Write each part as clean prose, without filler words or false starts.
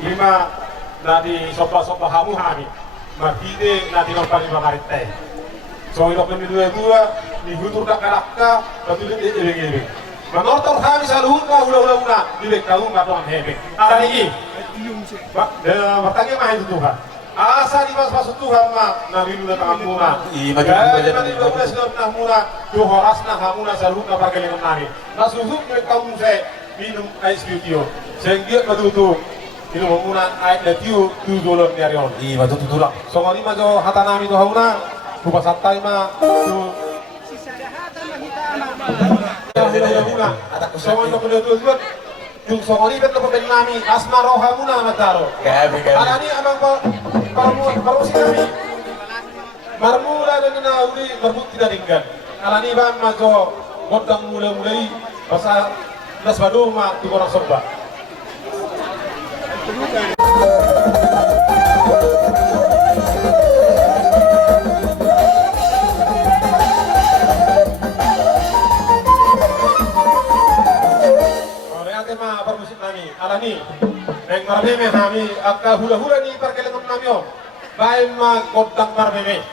ima na di sopa-sopa hamu hani makide na di nompali makarite so ilo kami dua di hutur dakaraka tapi di ebeng-ebeng manortor kami saluhun ka hula-hula una di bekalu ngadong hebeng arani i bertanya mahin Tuhan asa di mas masuk Tuhan ma nabi nuna kamuna jadi nabi nuna sedot namuna yo horasna hamuna saluhun ka pakelengan nani nasuhuk ke kaum saya minum ais video sehingga matutu ini menggunakan air dan tiu dolor dari on. Iya, betul tulang. Soalnya mah jo hatanami tu hauna, rupa santai mah tu. Ya muna. Soalnya tu tu tu soalnya betul betul nami asma roha muna mataro. Alani amang kalau si nami marmula dan nauri marbut tidak ringgan. Alani bang mah jo godang mulai pasal nas badu mah tu orang sobat. Tema permusik nami, alani, neng marmeme nami, akka hula-hula ni perkelengan nami om, baik ma kodang marmeme.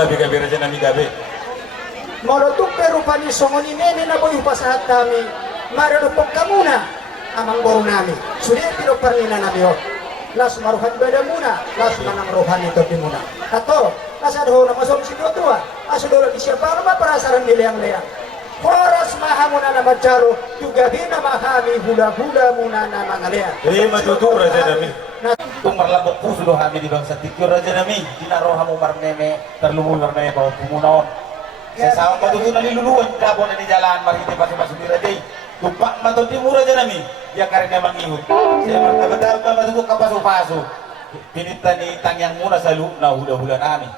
gabi-gabi raja nami gabi. Morotuk perupani songoni nene na boy pasahat kami. Marunupok kamuna amang boro nami. Sudah piro perlina nami ho. Las maruhan beda muna, las manang rohan itu di muna. Atau las ada orang masuk situ tua. Asal orang siapa nama perasaran milayang-layang. Horas mahamuna nama jaro juga bina mahami hula-hula muna nama ngalea. Matutur raja nami. Tung marlabok puso do kami di bangsa tikyo raja nami. Dinaro hamu marneme terlumul marneme bawa pumunaon. Sesama matutur na niluluan dabo na ni jalan mariti pasi-pasi di raja. Tupak matutur mura raja nami. Ya karena mangihut. Saya berkabar matutur kapaso-paso. Pinita ni tangyang muna sa na hula-hula nami.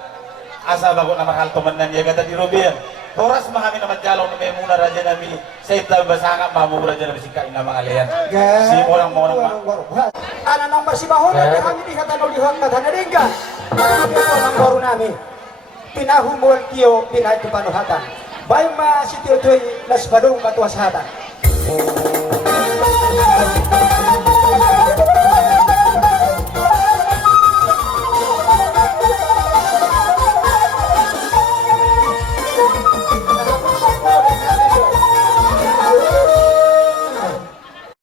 Asa bago na mahal tumanan ya kata di Robian. Horas mahami na madjalaw na may muna raja nami. Sa ital basanga mamu raja nami sikain na mga alayan. Si morang Anak nomor si bahon na kami di kata nolihon kata na ringga. Ito ang baro nami. Pinahumol tiyo pinahitupanuhatan. Bayo ma si tiyo to'y nas badong matuwashatan.